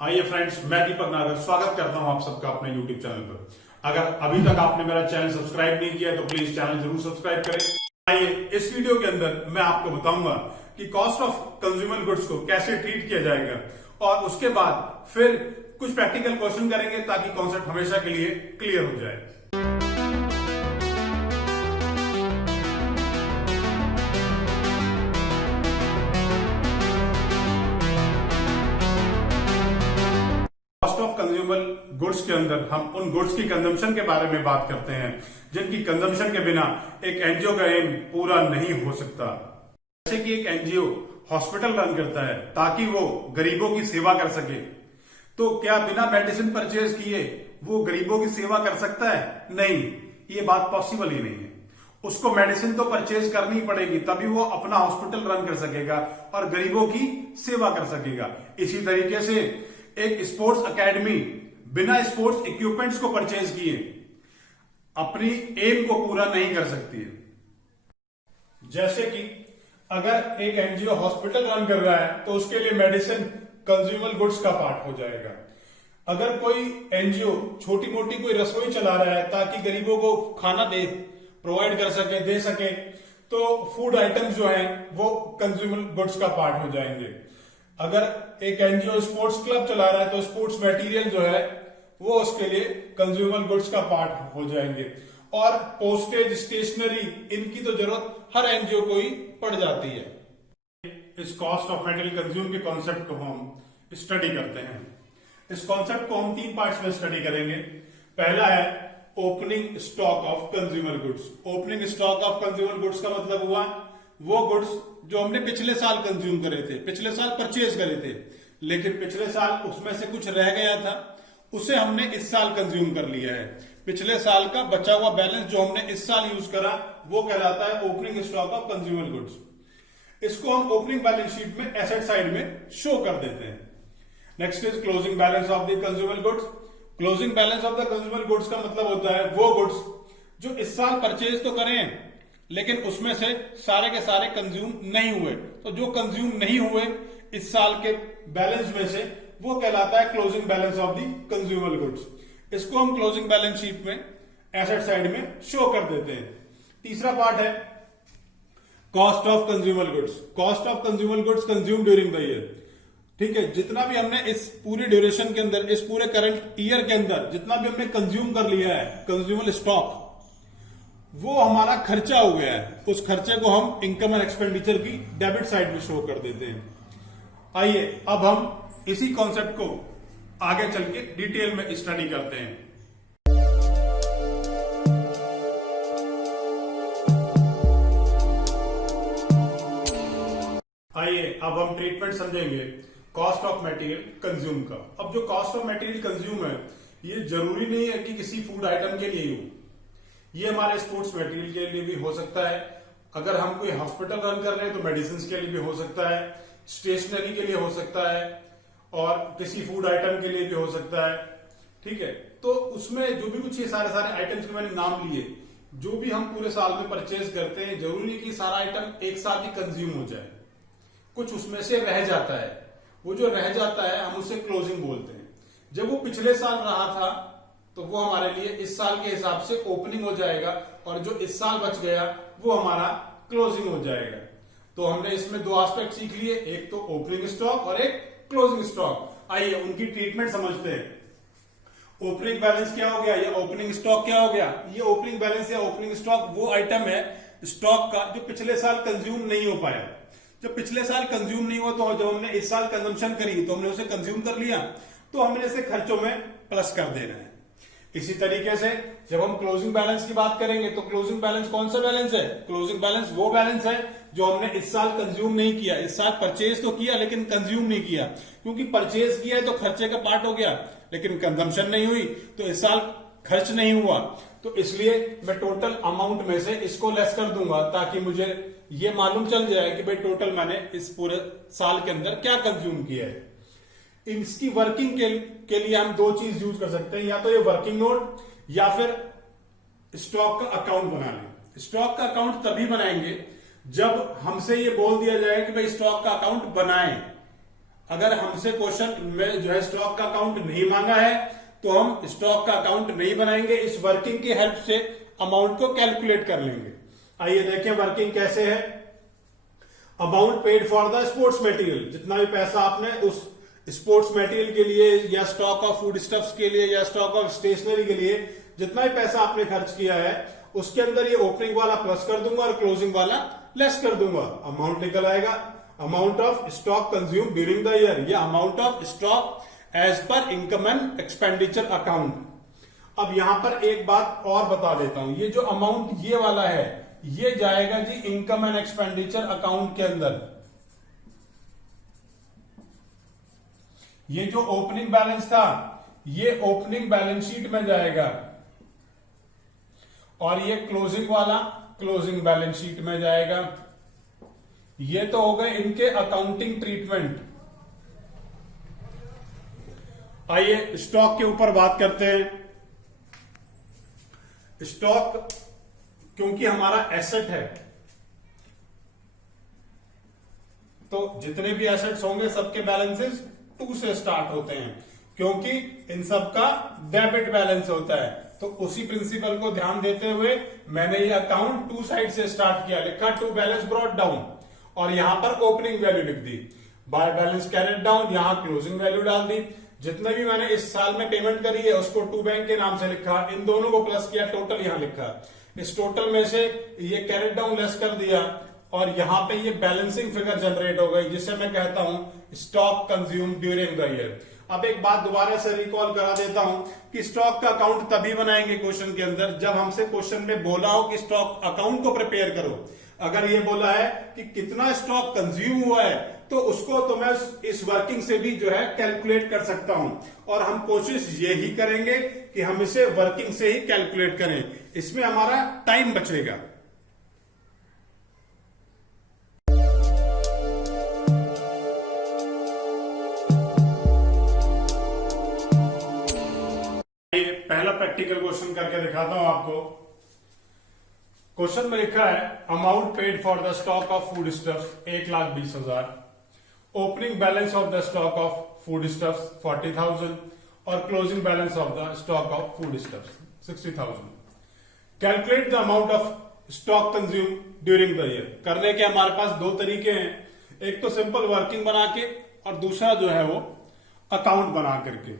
आइए फ्रेंड्स, मैं दीपक नागर स्वागत करता हूं आप सबका अपने यूट्यूब चैनल पर। अगर अभी तक आपने मेरा चैनल सब्सक्राइब नहीं किया है तो प्लीज चैनल जरूर सब्सक्राइब करें। आइए इस वीडियो के अंदर मैं आपको बताऊंगा कि कॉस्ट ऑफ कंज्यूमर गुड्स को कैसे ट्रीट किया जाएगा और उसके बाद फिर कुछ प्रैक्टिकल क्वेश्चन करेंगे ताकि कॉन्सेप्ट हमेशा के लिए क्लियर हो जाए। कॉस्ट ऑफ कंज्यूमर गुड्स के अंदर हम उन गुड्स की कंजम्पशन के बारे में बात करते हैं जिनकी कंजम्पशन के बिना एक एनजीओ का एम पूरा नहीं हो सकता। जैसे कि एक एनजीओ हॉस्पिटल रन करता है ताकि वो गरीबों की सेवा कर सके, तो क्या बिना मेडिसिन परचेज किए वो गरीबों की सेवा कर सकता है? नहीं, ये बात पॉसिबल ही नहीं है। उसको मेडिसिन तो परचेज करनी पड़ेगी, तभी वो अपना हॉस्पिटल रन कर सकेगा और गरीबों की सेवा कर सकेगा। इसी तरीके से एक स्पोर्ट्स एकेडमी बिना स्पोर्ट्स इक्विपमेंट्स को परचेज किए अपनी एम को पूरा नहीं कर सकती है। जैसे कि अगर एक एनजीओ हॉस्पिटल रन कर रहा है तो उसके लिए मेडिसिन कंज्यूमर गुड्स का पार्ट हो जाएगा। अगर कोई एनजीओ छोटी मोटी कोई रसोई चला रहा है ताकि गरीबों को खाना प्रोवाइड कर सके, दे सके, तो फूड आइटम्स जो हैं वो कंज्यूमर गुड्स का पार्ट हो जाएंगे। अगर एक एनजीओ स्पोर्ट्स क्लब चला रहा है तो स्पोर्ट्स मटेरियल जो है वो उसके लिए कंज्यूमर गुड्स का पार्ट हो जाएंगे। और पोस्टेज, स्टेशनरी, इनकी तो जरूरत हर एनजीओ को ही पड़ जाती है। इस कॉस्ट ऑफ मटेरियल कंज्यूम के कॉन्सेप्ट को हम स्टडी करते हैं। इस कॉन्सेप्ट को हम 3 पार्ट्स में स्टडी करेंगे। पहला है opening stock of consumer goods. Opening stock of consumer goods का मतलब हुआ वो गुड्स जो हमने पिछले साल कंज्यूम करे थे, पिछले साल परचेज करे थे, लेकिन पिछले साल उसमें से कुछ रह गया था, उसे हमने इस साल कंज्यूम कर लिया है। पिछले साल का बचा हुआ बैलेंस जो हमने इस साल यूज करा वो कहलाता है opening stock of consumer goods. इसको हम ओपनिंग बैलेंस शीट में एसेट साइड में शो कर देते हैं। Next is closing balance of the consumer goods. Closing balance of the consumer goods का मतलब होता है वो गुड्स जो इस साल परचेज तो करें लेकिन उसमें से सारे के सारे कंज्यूम नहीं हुए, तो जो कंज्यूम नहीं हुए इस साल के बैलेंस में से वो कहलाता है closing balance of the consumer goods. इसको हम क्लोजिंग बैलेंस शीट में एसेट साइड में शो कर देते हैं। तीसरा पार्ट है cost of consumer goods. Cost of consumer goods consume during the year. ठीक है, जितना भी हमने इस पूरी ड्यूरेशन के अंदर, इस पूरे करंट ईयर के अंदर जितना भी हमने कंज्यूम कर लिया है कंज्यूमर स्टॉक, वो हमारा खर्चा हो गया है। उस खर्चे को हम इनकम एंड एक्सपेंडिचर की डेबिट साइड में शो कर देते हैं। आइए अब हम इसी कॉन्सेप्ट को आगे चल के डिटेल में स्टडी करते हैं। आइए अब हम ट्रीटमेंट समझेंगे कॉस्ट ऑफ मटेरियल कंज्यूम का। अब जो कॉस्ट ऑफ मटेरियल कंज्यूम है ये जरूरी नहीं है कि किसी फूड आइटम के लिए ही हो, ये हमारे स्पोर्ट्स मटेरियल के लिए भी हो सकता है। अगर हम कोई हॉस्पिटल रन कर रहे हैं तो मेडिसिन के लिए भी हो सकता है, स्टेशनरी के लिए हो सकता है और किसी फूड आइटम के लिए भी हो सकता है। ठीक है, तो उसमें जो भी कुछ ये सारे आइटम्स के मैंने नाम लिए, जो भी हम पूरे साल में परचेज करते हैं, जरूरी नहीं कि सारा आइटम एक साथ ही कंज्यूम हो जाए। कुछ उसमें से रह जाता है, वो जो रह जाता है हम उसे क्लोजिंग बोलते हैं। जब वो पिछले साल रहा था तो वो हमारे लिए इस साल के हिसाब से ओपनिंग हो जाएगा और जो इस साल बच गया वो हमारा क्लोजिंग हो जाएगा। तो हमने इसमें 2 एस्पेक्ट सीख लिए, एक तो ओपनिंग स्टॉक और एक क्लोजिंग स्टॉक। आइए उनकी ट्रीटमेंट समझते हैं। ओपनिंग बैलेंस क्या हो गया या ओपनिंग स्टॉक क्या हो गया? ये ओपनिंग बैलेंस या ओपनिंग स्टॉक वो आइटम है स्टॉक का जो पिछले साल कंज्यूम नहीं हो पाया। जब पिछले साल कंज्यूम नहीं हुआ तो जब हमने इस साल कंजम्पशन करी तो हमने उसे कंज्यूम कर लिया, तो हमने इसे खर्चों में प्लस कर देना है। इसी तरीके से जब हम क्लोजिंग बैलेंस की बात करेंगे तो क्लोजिंग बैलेंस कौन सा बैलेंस है? क्लोजिंग बैलेंस वो बैलेंस है जो हमने इस साल कंज्यूम नहीं किया। इस साल परचेज तो किया लेकिन कंज्यूम नहीं किया, क्योंकि परचेज किया है तो खर्चे का पार्ट हो गया, लेकिन कंजम्पशन नहीं हुई तो इस साल खर्च नहीं हुआ। तो इसलिए मैं टोटल अमाउंट में से इसको लेस कर दूंगा ताकि मुझे ये मालूम चल जाए कि भाई टोटल मैंने इस पूरे साल के अंदर क्या कंज्यूम किया है। इसकी वर्किंग के लिए हम 2 चीज यूज कर सकते हैं, या तो ये वर्किंग नोट या फिर स्टॉक का अकाउंट बना लें। स्टॉक का अकाउंट तभी बनाएंगे जब हमसे ये बोल दिया जाए कि भाई स्टॉक का अकाउंट बनाएं। अगर हमसे क्वेश्चन में जो है स्टॉक का अकाउंट नहीं मांगा है तो हम स्टॉक का अकाउंट नहीं बनाएंगे, इस वर्किंग की हेल्प से अमाउंट को कैलकुलेट कर लेंगे। आइए देखें वर्किंग कैसे है। Amount paid for the sports material, जितना भी पैसा आपने उस स्पोर्ट्स मटेरियल के लिए या स्टॉक ऑफ फूड स्टफ्स के लिए या स्टॉक ऑफ स्टेशनरी के लिए जितना भी पैसा आपने खर्च किया है उसके अंदर ये ओपनिंग वाला प्लस कर दूंगा और क्लोजिंग वाला लेस कर दूंगा। अमाउंट निकल आएगा amount of stock consume during the year, या amount of stock as per income and expenditure account. अब यहां पर एक बात और बता देता हूं, ये जो अमाउंट ये वाला है ये जाएगा जी इनकम एंड एक्सपेंडिचर अकाउंट के अंदर। ये जो ओपनिंग बैलेंस था ये ओपनिंग बैलेंस शीट में जाएगा और ये क्लोजिंग वाला क्लोजिंग बैलेंस शीट में जाएगा। ये तो हो गए इनके अकाउंटिंग ट्रीटमेंट। आइए स्टॉक के ऊपर बात करते हैं। स्टॉक क्योंकि हमारा एसेट है तो जितने भी एसेट्स होंगे सबके बैलेंसेस 2 से स्टार्ट होते हैं, क्योंकि इन सब का डेबिट बैलेंस होता है। तो उसी प्रिंसिपल को ध्यान देते हुए मैंने ये अकाउंट 2 साइड से स्टार्ट किया, लिखा टू बैलेंस ब्रॉट डाउन और यहां पर ओपनिंग वैल्यू लिख दी, बाय बैलेंस कैरेट डाउन, यहां क्लोजिंग वैल्यू डाल दी। जितने भी मैंने इस साल में पेमेंट करी है उसको टू बैंक के नाम से लिखा, इन दोनों को प्लस किया, टोटल यहां लिखा। इस टोटल में से ये कैरेट डाउन लेस कर दिया और यहां पे ये बैलेंसिंग फिगर जनरेट हो गई, जिसे मैं कहता हूं stock consume during the year. अब एक बात दोबारा से रिकॉल करा देता हूं कि स्टॉक का अकाउंट तभी बनाएंगे क्वेश्चन के अंदर जब हमसे क्वेश्चन में बोला हो कि स्टॉक अकाउंट को प्रिपेयर करो। अगर ये बोला है कि कितना स्टॉक कंज्यूम हुआ है तो उसको तो मैं इस वर्किंग से भी जो है कैलकुलेट कर सकता हूं, और हम कोशिश यही करेंगे कि हम इसे वर्किंग से ही कैलकुलेट करें, इसमें हमारा टाइम बचेगा। पहला प्रैक्टिकल क्वेश्चन करके दिखाता हूं आपको। क्वेश्चन में लिखा है amount paid for the stock of food stuffs 1,20,000, opening balance of the stock of food stuffs 40,000 और closing balance of the stock of food stuffs 60,000। Calculate the amount of stock consume during the year. करने के हमारे पास 2 तरीके हैं, एक तो simple working बना के और दूसरा जो है वो अकाउंट बना करके।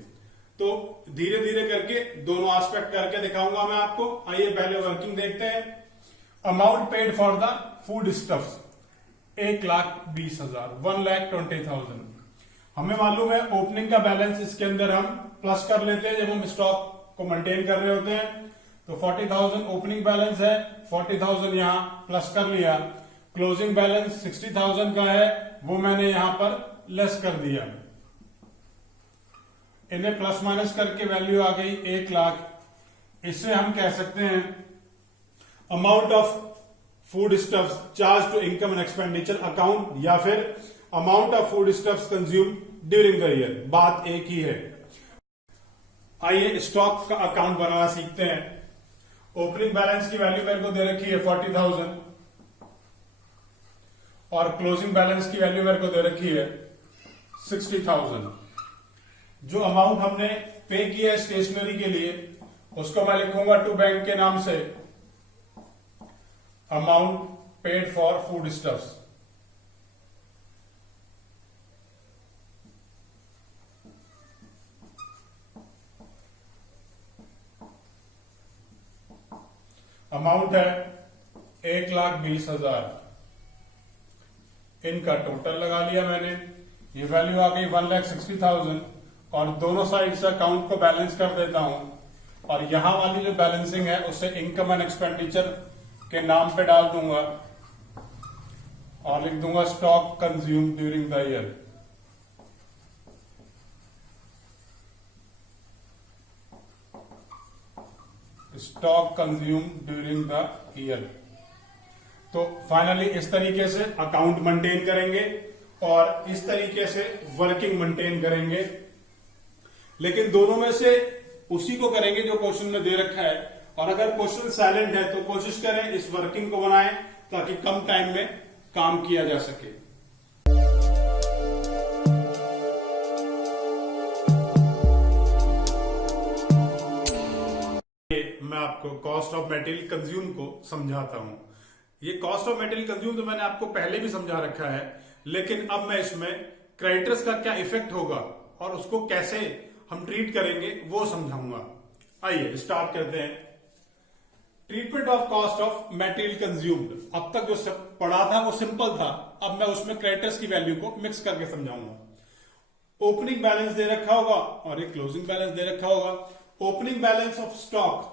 तो धीरे धीरे करके दोनों एस्पेक्ट करके दिखाऊंगा मैं आपको। आइए पहले वर्किंग देखते हैं। Amount paid for the food stuffs 1,20,000, 1,20,000। हमें मालूम है ओपनिंग का बैलेंस इसके अंदर हम प्लस कर लेते हैं जब हम स्टॉक को मेंटेन कर रहे होते हैं। तो 40,000 ओपनिंग बैलेंस है, 40,000 यहां प्लस कर लिया। क्लोजिंग बैलेंस 60,000 का है, वो मैंने यहां पर लेस कर दिया। इन्हें प्लस माइनस करके वैल्यू आ गई 1,00,000। इससे हम कह सकते हैं amount of food stuffs charge to income and expenditure account, या फिर amount of food stuffs consume during the year, बात एक ही है। आइए स्टॉक का अकाउंट बनाना सीखते हैं। ओपनिंग बैलेंस की वैल्यू मेरे को दे रखी है 40,000 और क्लोजिंग बैलेंस की वैल्यू मेरे को दे रखी है 60,000। जो अमाउंट हमने पे किया है स्टेशनरी के लिए उसको मैं लिखूंगा टू बैंक के नाम से amount paid for food stuffs. Amount है 1,20,000। इनका टोटल लगा लिया मैंने, ये वैल्यू आ गई 1,60,000 और दोनों साइड से अकाउंट को बैलेंस कर देता हूं और यहां वाली जो बैलेंसिंग है उसे इनकम एंड एक्सपेंडिचर के नाम पे डाल दूंगा और लिख दूंगा stock consume during the year. Stock consume during the year. तो फाइनली इस तरीके से अकाउंट मेंटेन करेंगे और इस तरीके से वर्किंग मेंटेन करेंगे, लेकिन दोनों में से उसी को करेंगे जो क्वेश्चन में दे रखा है। और अगर क्वेश्चन साइलेंट है तो कोशिश करें इस वर्किंग को बनाएं ताकि कम टाइम में काम किया जा सके। आपको कॉस्ट ऑफ मटेरियल कंज्यूम को समझाता हूं। ये कॉस्ट ऑफ मटेरियल कंज्यूम तो मैंने आपको पहले भी समझा रखा है, लेकिन अब मैं इसमें क्रेडिटर्स का क्या इफेक्ट होगा और उसको कैसे हम ट्रीट करेंगे वो समझाऊंगा। आइए स्टार्ट करते हैं। Treatment of cost of material consumed. अब तक जो पढ़ा था वो सिंपल था, अब मैं उसमें क्रेडिटर्स की वैल्यू को मिक्स करके समझाऊंगा। ओपनिंग बैलेंस दे रखा होगा और एक क्लोजिंग बैलेंस दे रखा होगा। ओपनिंग बैलेंस ऑफ स्टॉक,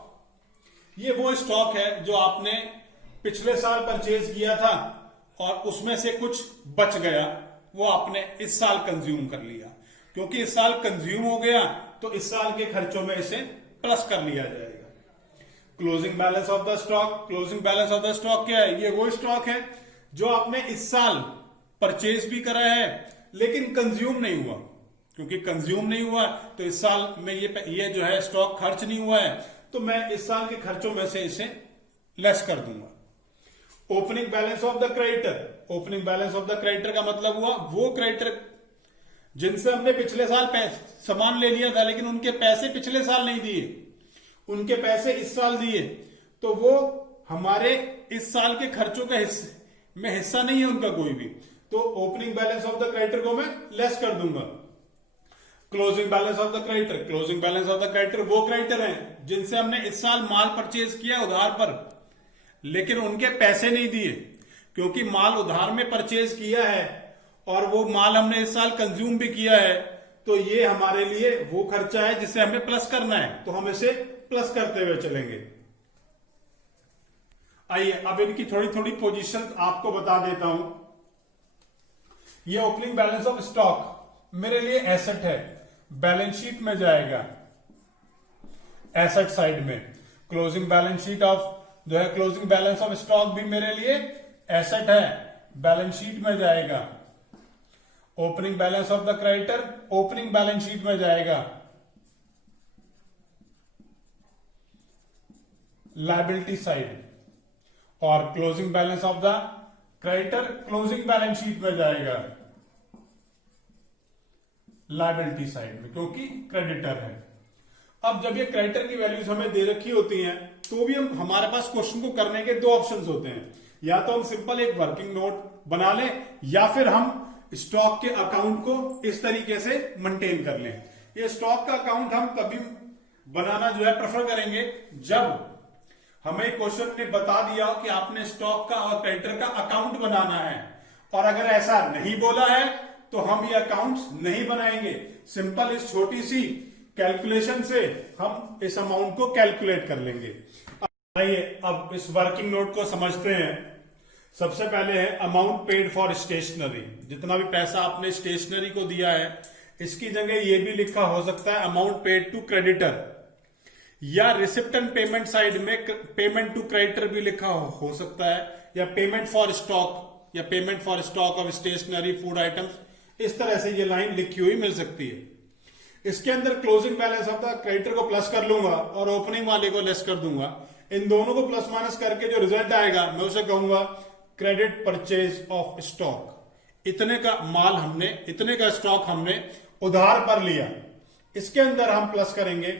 ये वो स्टॉक है जो आपने पिछले साल परचेज किया था और उसमें से कुछ बच गया, वो आपने इस साल कंज्यूम कर लिया। क्योंकि इस साल कंज्यूम हो गया तो इस साल के खर्चों में इसे प्लस कर लिया जाएगा। Closing balance of the stock, closing balance of the stock क्या है? ये वो स्टॉक है जो आपने इस साल परचेज भी करा है लेकिन कंज्यूम नहीं हुआ। क्योंकि कंज्यूम नहीं हुआ तो इस साल में ये जो है स्टॉक खर्च नहीं हुआ है, तो मैं इस साल के खर्चों में से इसे लेस कर दूंगा। Opening balance of the creditor, opening balance of the creditor का मतलब हुआ वो क्रेडिटर जिनसे हमने पिछले साल सामान ले लिया था लेकिन उनके पैसे पिछले साल नहीं दिए, उनके पैसे इस साल दिए, तो वो हमारे इस साल के खर्चों का हिस्सा नहीं है उनका कोई भी, तो opening balance of the creditor को मैं लेस कर दूंगा। Closing balance of the creditor, closing balance of the creditor वो क्रेडिटर हैं जिनसे हमने इस साल माल परचेज किया उधार पर लेकिन उनके पैसे नहीं दिए। क्योंकि माल उधार में परचेज किया है और वो माल हमने इस साल कंज्यूम भी किया है, तो ये हमारे लिए वो खर्चा है जिसे हमें प्लस करना है, तो हम इसे प्लस करते हुए चलेंगे। आइए अब इनकी थोड़ी थोड़ी पोजीशन आपको बता देता हूं। ये ओपनिंग बैलेंस ऑफ स्टॉक मेरे लिए एसेट है, बैलेंस शीट में जाएगा एसेट साइड में। क्लोजिंग बैलेंस शीट ऑफ जो है क्लोजिंग बैलेंस ऑफ स्टॉक भी मेरे लिए एसेट है, बैलेंस शीट में जाएगा। Opening balance of the creditor opening balance sheet में जाएगा, लायबिलिटी साइड। और closing balance of the creditor closing balance sheet में जाएगा, लायबिलिटी साइड में, क्योंकि क्रेडिटर है। अब जब ये क्रेडिटर की वैल्यूज हमें दे रखी होती हैं तो भी हम हमारे पास क्वेश्चन को करने के दो ऑप्शंस होते हैं, या तो हम सिंपल एक वर्किंग नोट बना लें या फिर हम स्टॉक के अकाउंट को इस तरीके से मेंटेन कर लें। ये स्टॉक का अकाउंट हम तभी बनाना जो है प्रेफर करेंगे जब हमें क्वेश्चन ने बता दिया कि आपने स्टॉक का और क्रेडिटर का अकाउंट बनाना है, और अगर ऐसा नहीं बोला है तो हम ये अकाउंट्स नहीं बनाएंगे। सिंपल इस छोटी सी कैलकुलेशन से हम इस अमाउंट को कैलकुलेट कर लेंगे। आइए अब इस वर्किंग नोट को समझते हैं। सबसे पहले है अमाउंट पेड फॉर स्टेशनरी। जितना भी पैसा आपने स्टेशनरी को दिया है इसकी जगह ये भी लिखा हो सकता है अमाउंट पेड टू क्रेडिटर, या रिसिप्ट एंड पेमेंट साइड में पेमेंट टू क्रेडिटर भी लिखा हो सकता है, या पेमेंट फॉर स्टॉक या payment for stock of stationery food items, इस तरह से ये लाइन लिखी हुई मिल सकती है। इसके अंदर closing balance of the creditor को प्लस कर लूंगा और ओपनिंग वाले को लेस कर दूंगा। इन दोनों को प्लस माइनस करके जो रिजल्ट आएगा मैं उसे कहूंगा क्रेडिट परचेज ऑफ स्टॉक। इतने का माल हमने, इतने का स्टॉक हमने उधार पर लिया, इसके अंदर हम प्लस करेंगे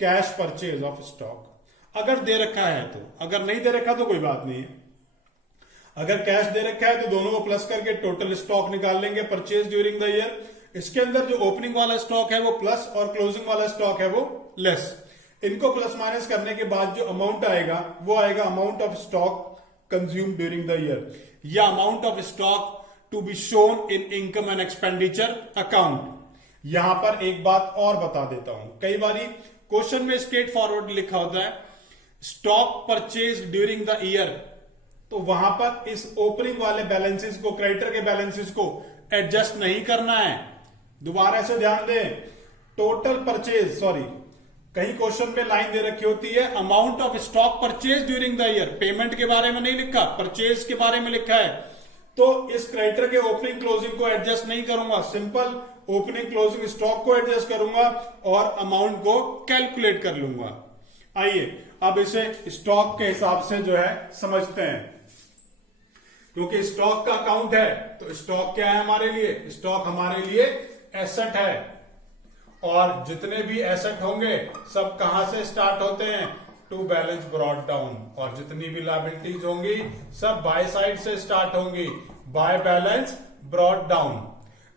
कैश परचेज ऑफ स्टॉक। अगर दे रखा है तो, अगर नहीं दे रखा तो कोई बात नहीं है। अगर कैश दे रखा है तो दोनों को प्लस करके टोटल स्टॉक निकाल लेंगे परचेज ड्यूरिंग द ईयर। इसके अंदर जो ओपनिंग वाला स्टॉक है वो प्लस और क्लोजिंग वाला स्टॉक है वो लेस। इनको प्लस माइनस करने के बाद जो अमाउंट आएगा वो आएगा amount of stock consume during the year, या amount of stock to be shown in income and expenditure account. यहां पर एक बात और बता देता हूं, कई बारी क्वेश्चन में स्ट्रेट फॉरवर्ड लिखा होता है stock purchase during the year, तो वहां पर इस ओपनिंग वाले बैलेंसेस को, क्रेडिटर के बैलेंसेस को एडजस्ट नहीं करना है। दोबारा से ध्यान दें, टोटल परचेज, सॉरी कहीं क्वेश्चन में लाइन दे रखी होती है amount of stock purchase during the year, payment के बारे में नहीं लिखा, परचेज के बारे में लिखा है, तो इस क्रेडिटर के ओपनिंग क्लोजिंग को एडजस्ट नहीं करूंगा, सिंपल ओपनिंग क्लोजिंग स्टॉक को एडजस्ट करूंगा और अमाउंट को कैलकुलेट कर लूंगा। आइए अब इसे स्टॉक के हिसाब से जो है समझते हैं। क्योंकि स्टॉक का अकाउंट है तो स्टॉक क्या है हमारे लिए? स्टॉक हमारे लिए एसेट है, और जितने भी एसेट होंगे सब कहां से स्टार्ट होते हैं? टू बैलेंस ब्रॉट डाउन, और जितनी भी लायबिलिटीज होंगी सब बाय साइड से स्टार्ट होंगी, बाय बैलेंस ब्रॉट डाउन।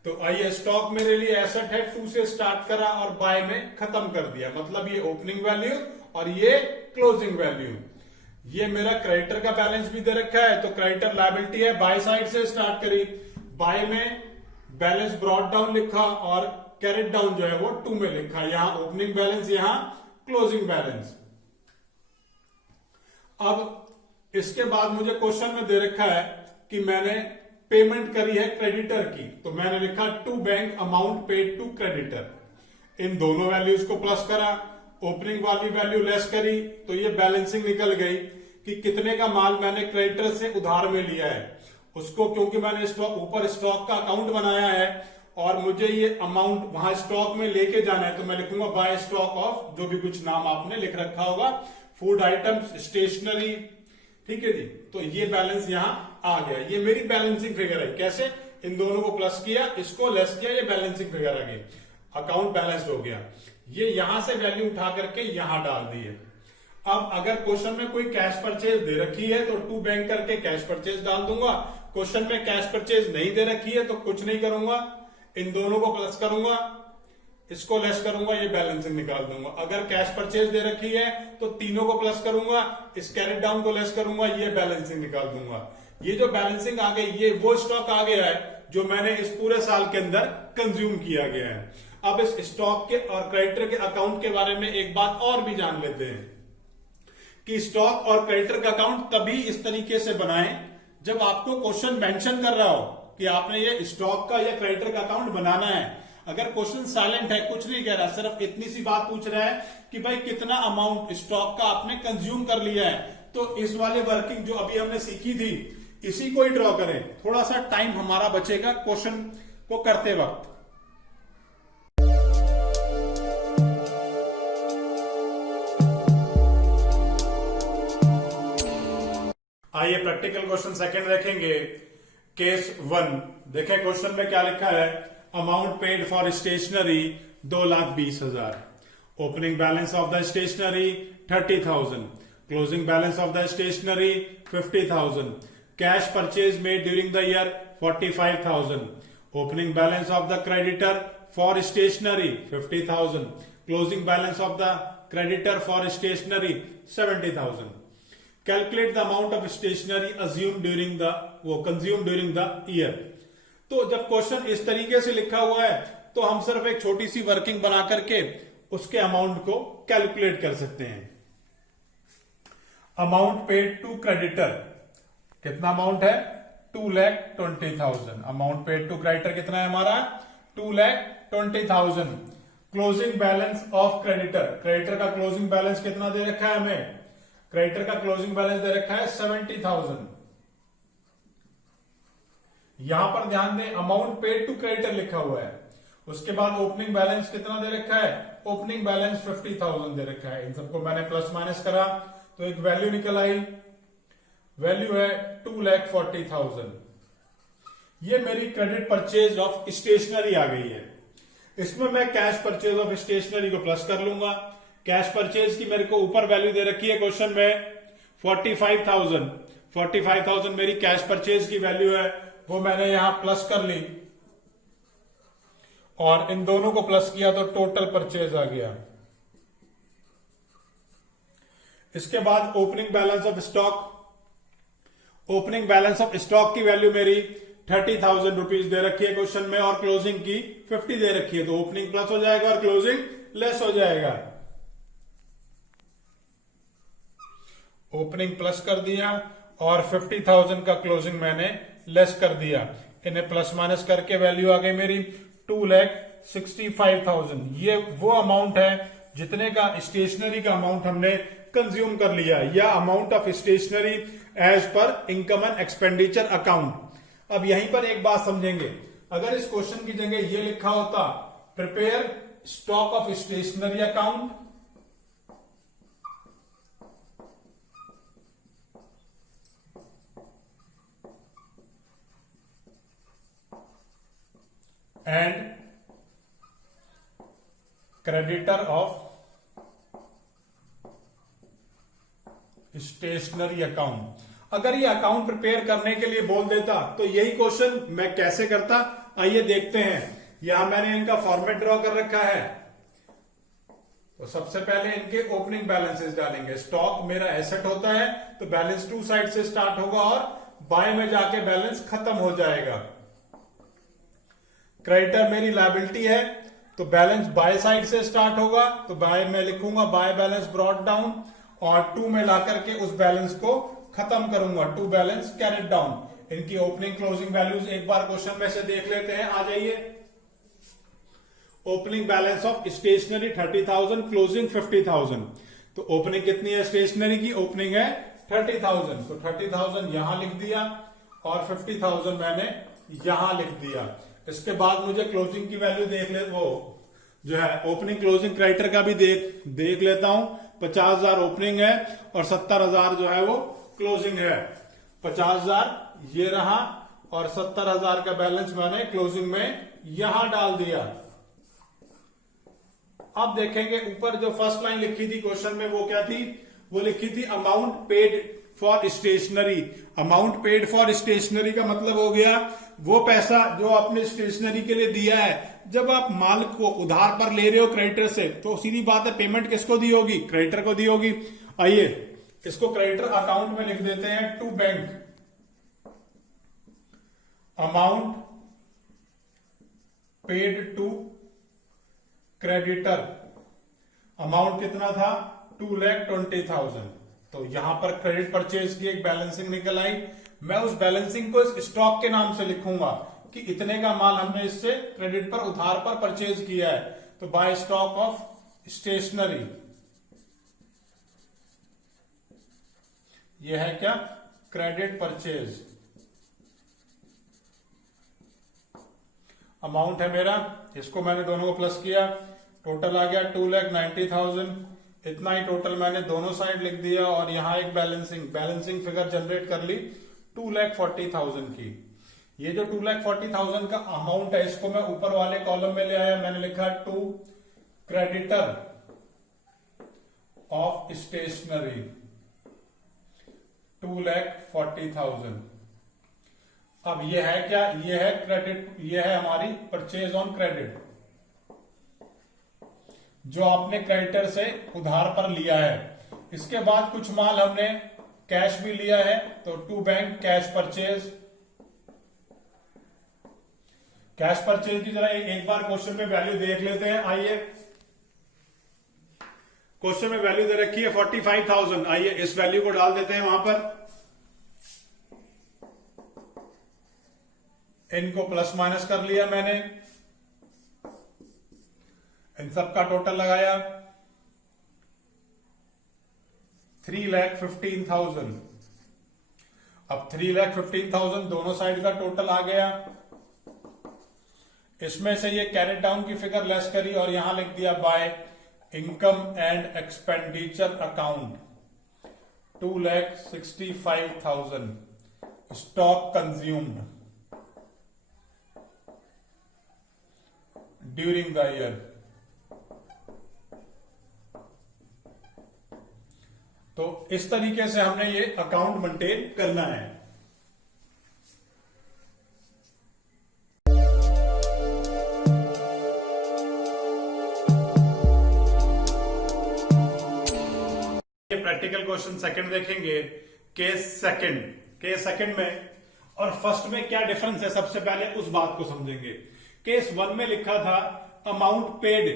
तो आइए, स्टॉक मेरे लिए एसेट है, 2 से स्टार्ट करा और बाय में खत्म कर दिया, मतलब ये ओपनिंग वैल्यू और ये क्लोजिंग वैल्यू। ये मेरा क्रेडिटर का बैलेंस भी दे रखा है, तो क्रेडिटर लायबिलिटी है, बाय साइड से स्टार्ट करी, बाय में बैलेंस ब्रॉट डाउन लिखा और कैरेट डाउन जो है वो 2 में लिखा, यहां ओपनिंग बैलेंस, यहां क्लोजिंग बैलेंस। अब इसके बाद मुझे क्वेश्चन में दे रखा है कि मैंने पेमेंट करी है क्रेडिटर की, तो मैंने लिखा to bank amount paid to creditor. इन दोनों वैल्यूज को प्लस करा, ओपनिंग वाली वैल्यू लेस करी, तो ये बैलेंसिंग निकल गई कि कितने का माल मैंने क्रेडिटर से उधार में लिया है उसको, क्योंकि मैंने स्टॉक ऊपर स्टॉक का अकाउंट बनाया है और मुझे ये अमाउंट वहां स्टॉक में लेके जाना है, तो मैं लिखूंगा बाय स्टॉक ऑफ जो भी कुछ नाम आपने लिख रखा होगा, फूड आइटम्स, स्टेशनरी, ठीक है जी। तो ये बैलेंस यहां आ गया, ये मेरी बैलेंसिंग फिगर है। कैसे? इन दोनों को प्लस किया, इसको लेस किया, ये बैलेंसिंग फिगर आ गई, अकाउंट बैलेंस्ड हो गया। ये यहां से वैल्यू उठा करके यहां डाल दी है। अब अगर क्वेश्चन में कोई कैश परचेज दे रखी है तो टू बैंक करके कैश परचेज डाल दूंगा, क्वेश्चन में कैश परचेज नहीं दे रखी है तो कुछ नहीं करूंगा, इन दोनों को प्लस करूंगा, इसको लेस करूंगा, ये बैलेंसिंग निकाल दूंगा। अगर कैश परचेज दे रखी है तो तीनों को प्लस करूंगा, इस कैरेट डाउन को लेस करूंगा, ये बैलेंसिंग निकाल दूंगा। ये जो बैलेंसिंग आ गई, ये वो स्टॉक आ गया है जो मैंने इस पूरे साल के अंदर कंज्यूम किया गया है। अब इस स्टॉक के और क्रेडिटर के अकाउंट के बारे में एक बात और भी जान लेते हैं कि स्टॉक और क्रेडिटर का अकाउंट तभी इस तरीके से बनाएं जब आपको क्वेश्चन मेंशन कर रहा हो कि आपने ये स्टॉक का या क्रेडिटर का अकाउंट बनाना है। अगर क्वेश्चन साइलेंट है, कुछ नहीं कह रहा, सिर्फ इतनी सी बात पूछ रहा है कि भाई कितना अमाउंट स्टॉक का आपने कंज्यूम कर लिया है, तो इस वाले वर्किंग जो अभी हमने सीखी थी इसी को ही ड्रॉ करें, थोड़ा सा टाइम हमारा बचेगा क्वेश्चन को करते वक्त। आइए प्रैक्टिकल क्वेश्चन सेकंड देखेंगे। केस 1 देखें, क्वेश्चन में क्या लिखा है, amount paid for stationery 2,20,000, opening balance of the stationery 30,000, closing balance of the stationery 50,000, cash purchase made during the year 45,000, opening balance of the creditor for stationery 50,000, closing balance of the creditor for stationery 70,000। Calculate the amount of stationery assume during the consume during the year. तो जब question इस तरीके से लिखा हुआ है तो हम सिर्फ एक छोटी सी वर्किंग बना करके उसके अमाउंट को कैलकुलेट कर सकते हैं। अमाउंट पेड टू क्रेडिटर, कितना अमाउंट है, 2,20,000। अमाउंट पेड टू क्रेडिटर कितना है हमारा, 2,20,000। Closing balance of creditor, creditor का क्लोजिंग बैलेंस कितना दे रखा है हमें, क्रेडिटर का क्लोजिंग बैलेंस दे रखा है 70,000। यहां पर ध्यान दें, अमाउंट पेड टू क्रेडिटर लिखा हुआ है, उसके बाद ओपनिंग बैलेंस कितना दे रखा है, ओपनिंग बैलेंस 50,000 दे रखा है। इन सबको मैंने प्लस माइनस करा तो एक वैल्यू निकल आई, वैल्यू है 2,40,000। ये मेरी क्रेडिट परचेज ऑफ स्टेशनरी आ गई है। इसमें मैं कैश परचेज ऑफ स्टेशनरी को प्लस कर लूंगा। कैश परचेज की मेरे को ऊपर वैल्यू दे रखी है क्वेश्चन में 45,000, 45,000 मेरी कैश परचेज की वैल्यू है, वो मैंने यहां प्लस कर ली और इन दोनों को प्लस किया तो टोटल परचेज आ गया। इसके बाद opening balance of stock, opening balance of stock की वैल्यू मेरी 30,000 रुपीज दे रखी है क्वेश्चन में और क्लोजिंग की 50 दे रखी है, तो ओपनिंग प्लस हो जाएगा और क्लोजिंग लेस हो जाएगा। ओपनिंग प्लस कर दिया और 50,000 का क्लोजिंग मैंने लेस कर दिया। इन्हें प्लस माइनस करके वैल्यू आ गई मेरी 2,65,000। ये वो अमाउंट है जितने का स्टेशनरी का अमाउंट हमने कंज्यूम कर लिया, या amount of stationery as per income and expenditure account. अब यहीं पर एक बात समझेंगे, अगर इस क्वेश्चन की जगह ये लिखा होता prepare stock of stationery account, and creditor of stationery account. अगर ये अकाउंट प्रिपेयर करने के लिए बोल देता तो यही क्वेश्चन मैं कैसे करता, आइए देखते हैं। यहां मैंने इनका फॉर्मेट ड्रॉ कर रखा है। तो सबसे पहले इनके ओपनिंग बैलेंसेस डालेंगे। स्टॉक मेरा एसेट होता है तो बैलेंस टू साइड से स्टार्ट होगा और बाय में जाके बैलेंस खत्म हो जाएगा। क्रेडिटर मेरी लायबिलिटी है तो बैलेंस बाय साइड से स्टार्ट होगा, तो बाय में लिखूंगा बाय बैलेंस ब्रॉट डाउन और टू में ला करके उस बैलेंस को खत्म करूंगा, टू बैलेंस कैरिड डाउन। इनकी ओपनिंग क्लोजिंग वैल्यूज एक बार क्वेश्चन में से देख लेते हैं, आ जाइए। Opening balance of stationery 30,000, closing 50,000। तो ओपनिंग कितनी है स्टेशनरी की? ओपनिंग है 30,000, तो 30,000 यहां लिख दिया और 50,000 मैंने यहां लिख दिया। इसके बाद मुझे क्लोजिंग की वैल्यू देख ले, वो जो है ओपनिंग क्लोजिंग क्रेडिटर का भी देख लेता हूं। 50,000 ओपनिंग है और 70,000 जो है वो क्लोजिंग है। 50,000 ये रहा और 70,000 का बैलेंस मैंने क्लोजिंग में यहां डाल दिया। अब देखेंगे ऊपर जो फर्स्ट लाइन लिखी थी क्वेश्चन में वो क्या थी? वो लिखी थी amount paid for stationery. Amount paid for stationery का मतलब हो गया वो पैसा जो आपने स्टेशनरी के लिए दिया है। जब आप माल को उधार पर ले रहे हो क्रेडिटर से तो सीधी बात है पेमेंट किसको दी होगी? क्रेडिटर को दी होगी। आइए इसको क्रेडिटर अकाउंट में लिख देते हैं, to bank amount paid to creditor. Amount कितना था? 2,20,000। तो यहां पर क्रेडिट परचेज की एक बैलेंसिंग निकल आई। मैं उस बैलेंसिंग को स्टॉक के नाम से लिखूंगा कि इतने का माल हमने इससे क्रेडिट पर उधार पर परचेज किया है। तो बाय स्टॉक ऑफ स्टेशनरी, यह है क्या? Credit purchase. अमाउंट है मेरा, इसको मैंने दोनों को प्लस किया, टोटल आ गया 2,90,000। इतना ही टोटल मैंने दोनों साइड लिख दिया और यहां एक बैलेंसिंग फिगर जनरेट कर ली 2,40,000 की। ये जो 2,40,000 का अमाउंट है इसको मैं ऊपर वाले कॉलम में ले आया। मैंने लिखा टू क्रेडिटर ऑफ स्टेशनरी 2,40,000। अब ये है क्या? ये है क्रेडिट, ये है हमारी परचेज ऑन क्रेडिट जो आपने क्रेडिटर से उधार पर लिया है। इसके बाद कुछ माल हमने कैश भी लिया है तो to bank cash purchase. Cash purchase की जरा एक बार क्वेश्चन में वैल्यू देख लेते हैं। आइए क्वेश्चन में वैल्यू दे रखी है 45,000। आइए इस वैल्यू को डाल देते हैं वहां पर। इनको प्लस माइनस कर लिया मैंने, इन सबका टोटल लगाया 3,15,000। अब 3,15,000 दोनों साइड का टोटल आ गया। इसमें से ये कैरेट डाउन की फिगर लेस करी और यहां लिख दिया by income and expenditure account 2,65,000 stock consumed during the year. तो इस तरीके से हमने ये अकाउंट मेंटेन करना है। ये प्रैक्टिकल क्वेश्चन सेकंड देखेंगे, केस सेकंड में और फर्स्ट में क्या डिफरेंस है सबसे पहले उस बात को समझेंगे। केस 1 में लिखा था अमाउंट पेड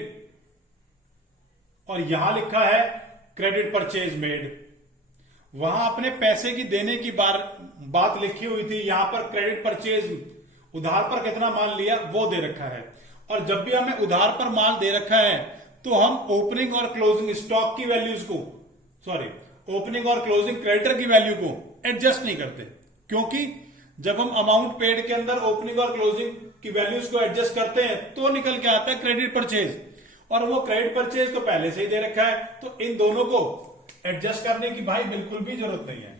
और यहां लिखा है क्रेडिट परचेज मेड। वहां अपने पैसे की देने की बात लिखी हुई थी, यहां पर क्रेडिट परचेज उधार पर कितना माल लिया वो दे रखा है। और जब भी हमें उधार पर माल दे रखा है तो हम ओपनिंग और क्लोजिंग स्टॉक की वैल्यूज को ओपनिंग और क्लोजिंग क्रेडिटर की वैल्यू को एडजस्ट नहीं करते, क्योंकि जब हम अमाउंट पेड के अंदर ओपनिंग और क्लोजिंग की वैल्यूज को एडजस्ट करते हैं तो निकल के आता है क्रेडिट परचेज, और वो क्रेडिट परचेज तो पहले से ही दे रखा है। तो इन दोनों को एडजस्ट करने की भाई बिल्कुल भी जरूरत नहीं है।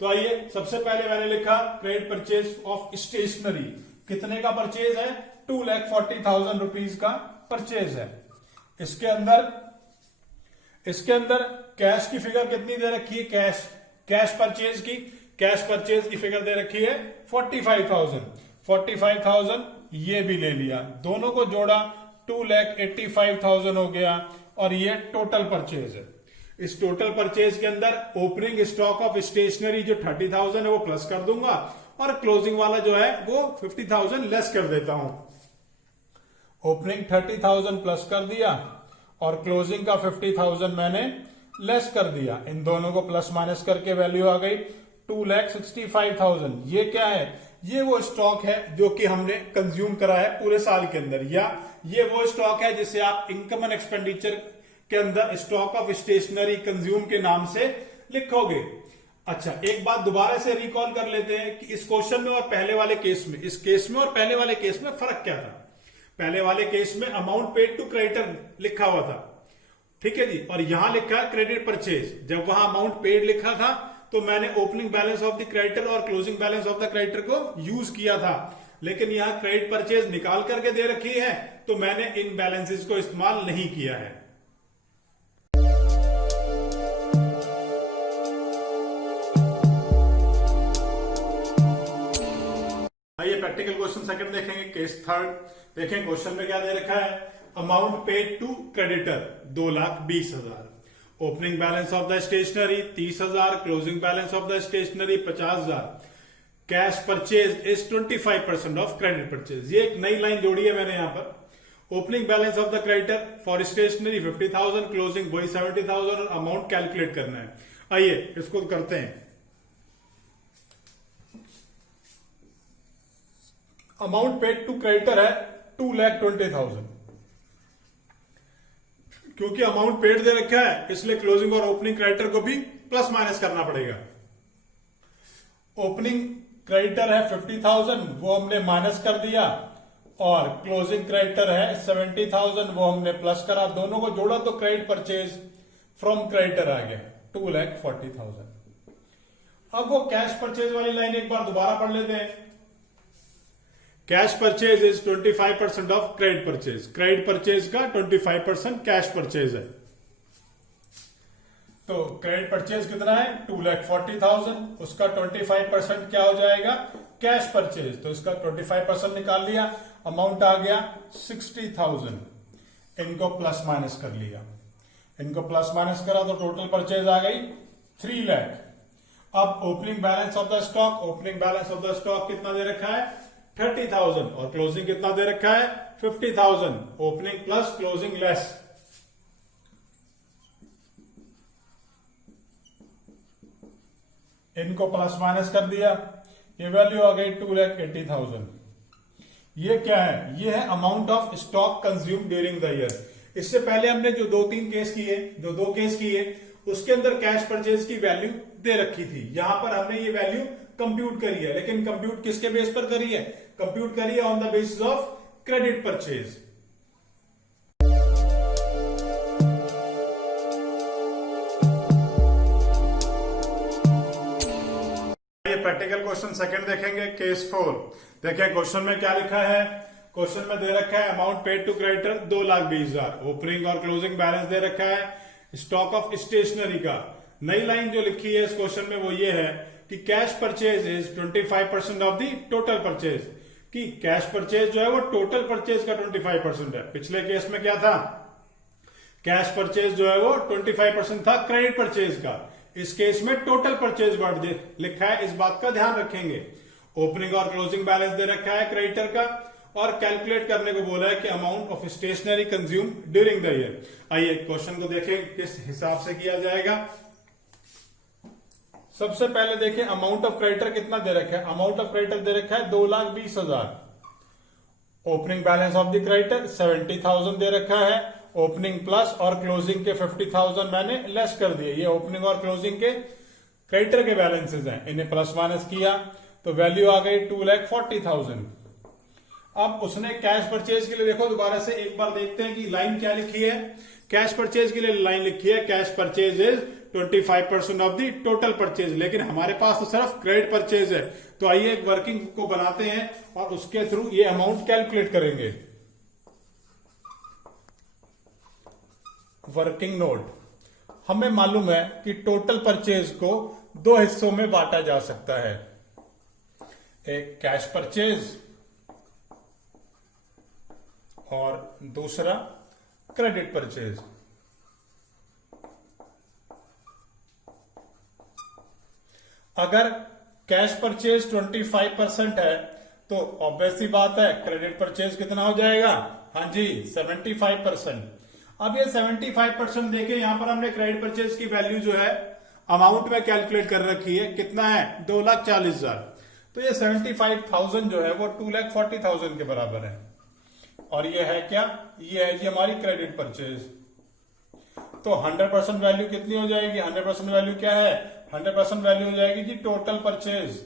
तो आइए सबसे पहले मैंने लिखा क्रेडिट परचेज ऑफ स्टेशनरी। कितने का परचेज है? 2,40,000 रुपीज का परचेज है। इसके अंदर इसके अंदर कैश की फिगर कितनी दे रखी है, कैश परचेज की फिगर दे रखी है 45,000 ये भी ले लिया, दोनों को जोड़ा 2,85,000 हो गया और ये टोटल परचेज है। इस टोटल परचेज के अंदर ओपनिंग स्टॉक ऑफ स्टेशनरी जो 30,000 है वो प्लस कर दूंगा और क्लोजिंग वाला जो है वो 50,000 लेस कर देता हूं। ओपनिंग 30,000 प्लस कर दिया और क्लोजिंग का 50,000 मैंने लेस कर दिया। इन दोनों को प्लस माइनस करके वैल्यू आ गई 2,65,000। ये क्या है, ये वो स्टॉक है जो कि हमने कंज्यूम करा है पूरे साल के अंदर, या ये वो स्टॉक है जिसे आप इनकम एंड एक्सपेंडिचर के अंदर स्टॉक ऑफ स्टेशनरी कंज्यूम के नाम से लिखोगे। अच्छा, एक बात दोबारा से रिकॉल कर लेते हैं कि इस क्वेश्चन में और पहले वाले केस में, इस केस में और पहले वाले केस में फर्क क्या था। पहले वाले केस में अमाउंट पेड टू क्रेडिटर लिखा हुआ था, ठीक है जी, और यहां लिखा है क्रेडिट परचेज। जब वहां अमाउंट पेड लिखा था तो मैंने opening balance of the creditor और closing balance of the creditor को यूज किया था, लेकिन यहां क्रेडिट परचेज निकाल करके दे रखी है तो मैंने इन बैलेंसेस को इस्तेमाल नहीं किया है। आइए प्रैक्टिकल क्वेश्चन सेकंड देखेंगे, केस थर्ड। देखें क्वेश्चन में क्या दे रखा है, amount paid to creditor 2,20,000, opening balance of the stationery 30,000, closing balance of the stationery 50,000, cash purchase is 25% of credit purchase. ये एक नई लाइन जोड़ी है मैंने यहां पर। Opening balance of the creditor for stationery 50,000, closing वही 70,000 और अमाउंट कैलकुलेट करना है। आइए इसको करते हैं। अमाउंट पेड टू क्रेडिटर है 2,20,000। क्योंकि अमाउंट पेड दे रखा है इसलिए क्लोजिंग और ओपनिंग क्रेडिटर को भी प्लस माइनस करना पड़ेगा। ओपनिंग क्रेडिटर है 50,000, वो हमने माइनस कर दिया, और क्लोजिंग क्रेडिटर है 70,000, वो हमने प्लस करा। दोनों को जोड़ा तो क्रेडिट परचेज फ्रॉम क्रेडिटर आ गया 2,40,000। अब वो कैश परचेज वाली लाइन एक बार दोबारा पढ़ लेते हैं। Cash purchase is 25% of credit purchase. Credit purchase का 25% कैश परचेज है। तो क्रेडिट परचेज कितना है 2,40,000, उसका 25% क्या हो जाएगा कैश परचेज, तो इसका 25% निकाल लिया, अमाउंट आ गया 60,000। इनको प्लस माइनस कर लिया, इनको प्लस माइनस करा तो टोटल परचेज आ गई 3 लाख। अब opening balance of the stock, opening balance of the stock कितना दे रखा है 30,000 और क्लोजिंग कितना दे रखा है 50,000। ओपनिंग प्लस क्लोजिंग लेस, इनको प्लस माइनस कर दिया, ये वैल्यू आ गई 2,80,000। ये क्या है, ये है amount of stock consume during the year. इससे पहले हमने जो दो केस किए उसके अंदर कैश परचेज की वैल्यू दे रखी थी। यहां पर हमने ये वैल्यू कंप्यूट करी है, लेकिन कंप्यूट किसके बेस पर करी है, कंप्यूट करी है on the basis of credit purchase. Practical question second देखेंगे, केस 4। देखें क्वेश्चन में क्या लिखा है। क्वेश्चन में दे रखा है amount paid to creditor 2,20,000, opening और क्लोजिंग बैलेंस दे रखा है स्टॉक ऑफ स्टेशनरी का। नई लाइन जो लिखी है इस क्वेश्चन में वो ये है कि cash purchase is 25% of the total purchase, कि कैश परचेज जो है वो टोटल परचेज का 25% है। पिछले केस में क्या था, कैश परचेज जो है वो 25% था क्रेडिट परचेज का। इस केस में टोटल परचेज वर्ड लिखा है, इस बात का ध्यान रखेंगे। ओपनिंग और क्लोजिंग बैलेंस दे रखा है क्रेडिटर का और कैलकुलेट करने को बोला है कि amount of stationery consume during the year. आइए क्वेश्चन को देखें किस हिसाब से किया जाएगा। सबसे पहले देखें अमाउंट ऑफ क्रेडिटर कितना दे रखा है। अमाउंट ऑफ क्रेडिटर दे रखा है 2,20,000। Opening balance of the creditor 70,000 दे रखा है। ओपनिंग प्लस और क्लोजिंग के 50,000 मैंने लेस कर दिए। ये ओपनिंग और क्लोजिंग के क्रेडिटर के बैलेंसेस हैं, इन्हें प्लस माइनस किया तो वैल्यू आ गई 2,40,000। अब उसने कैश परचेज के लिए देखो दोबारा से एक बार देखते हैं कि लाइन क्या लिखी है। कैश परचेज के लिए लाइन लिखी है cash purchase is 25% of the total purchase, लेकिन हमारे पास तो सिर्फ क्रेडिट परचेज है। तो आइए एक वर्किंग को बनाते हैं और उसके थ्रू ये अमाउंट कैलकुलेट करेंगे। वर्किंग नोट, हमें मालूम है कि टोटल परचेज को दो हिस्सों में बांटा जा सकता है, एक कैश परचेज और दूसरा क्रेडिट परचेज। अगर कैश परचेज 25% है तो ऑब्वियस सी बात है क्रेडिट परचेज कितना हो जाएगा, हाँ जी 75%। अब ये 75% देखें, यहां पर हमने क्रेडिट परचेज की वैल्यू जो है अमाउंट में कैलकुलेट कर रखी है, कितना है 2,40,000। तो ये 75,000 जो है वो 2,40,000 के बराबर है। और ये है क्या, ये है जी हमारी क्रेडिट परचेज। तो 100% वैल्यू कितनी हो जाएगी, 100% वैल्यू क्या है, 100% वैल्यू हो जाएगी जी टोटल परचेज।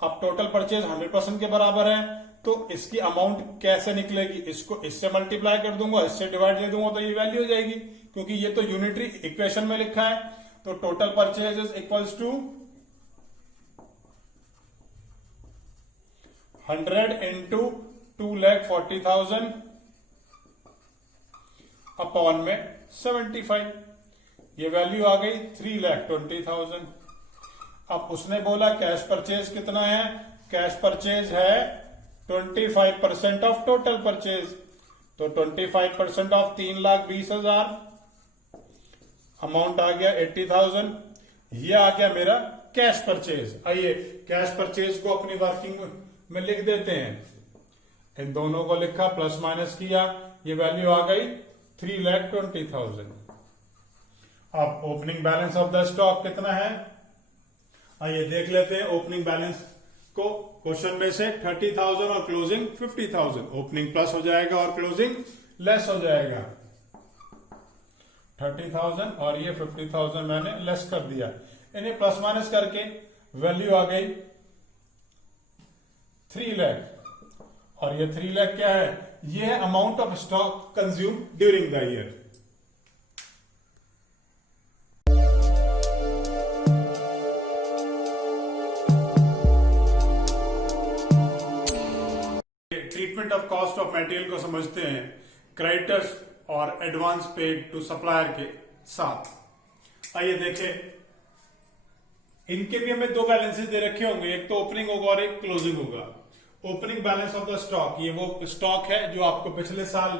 अब टोटल परचेज 100% के बराबर है तो इसकी अमाउंट कैसे निकलेगी, इसको इससे मल्टीप्लाई कर दूंगा, इससे डिवाइड दे दूंगा तो ये वैल्यू हो जाएगी, क्योंकि ये तो यूनिटरी इक्वेशन में लिखा है। तो total purchase is equals to 100 into 2,40,000 upon में 75, ये वैल्यू आ गई 3,20,000। अब उसने बोला कैश परचेज कितना है, कैश परचेज है 25% ऑफ टोटल परचेज, तो 25% ऑफ 3,20,000 अमाउंट आ गया 80,000। ये आ गया मेरा कैश परचेज। आइए कैश परचेज को अपनी वर्किंग में लिख देते हैं, इन दोनों को लिखा प्लस माइनस किया, ये वैल्यू आ गई 3,20,000। अब opening balance of the stock कितना है, आइए देख लेते हैं ओपनिंग बैलेंस को क्वेश्चन में से। 30,000 और क्लोजिंग 50,000, ओपनिंग प्लस हो जाएगा और क्लोजिंग लेस हो जाएगा। 30,000 और ये 50,000 मैंने लेस कर दिया, इन्हें प्लस माइनस करके वैल्यू आ गई 3 लाख। और ये 3 लाख क्या है, ये है amount of stock consume during the year. Treatment of cost of material को समझते हैं क्रेडिटर्स और एडवांस पेड टू सप्लायर के साथ। आइए देखें, इनके भी हमें दो बैलेंसेस दे रखे होंगे, एक तो ओपनिंग होगा और एक क्लोजिंग होगा। Opening balance of the stock, ये वो स्टॉक है जो आपको पिछले साल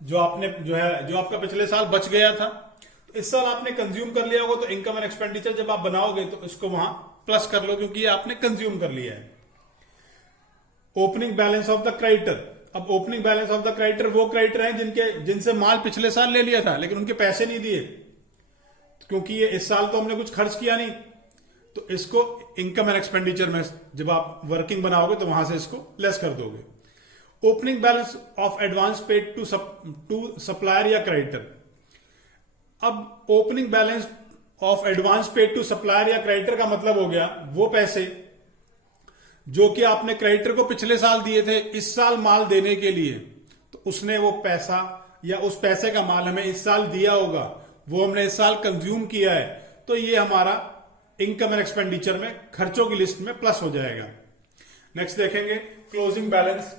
जो आपका पिछले साल बच गया था, तो इस साल आपने कंज्यूम कर लिया होगा, तो इनकम एंड एक्सपेंडिचर जब आप बनाओगे तो इसको वहां प्लस कर लो, क्योंकि ये आपने कंज्यूम कर लिया है। Opening balance of the creditor, अब opening balance of the creditor वो क्रेडिटर हैं जिनसे माल पिछले साल ले लिया था लेकिन उनके पैसे नहीं दिए, क्योंकि ये इस साल तो हमने कुछ खर्च किया नहीं, तो इसको इनकम एंड एक्सपेंडिचर में जब आप वर्किंग बनाओगे तो वहां से इसको लेस कर दोगे। Opening balance of advance paid to supplier या क्रेडिटर, अब opening balance of advance paid to supplier या क्रेडिटर का मतलब हो गया वो पैसे जो कि आपने क्रेडिटर को पिछले साल दिए थे इस साल माल देने के लिए, तो उसने वो पैसा या उस पैसे का माल हमें इस साल दिया होगा, वो हमने इस साल कंज्यूम किया है, तो ये हमारा इनकम एंड एक्सपेंडिचर में खर्चों की लिस्ट में प्लस हो जाएगा। नेक्स्ट देखेंगे closing balance.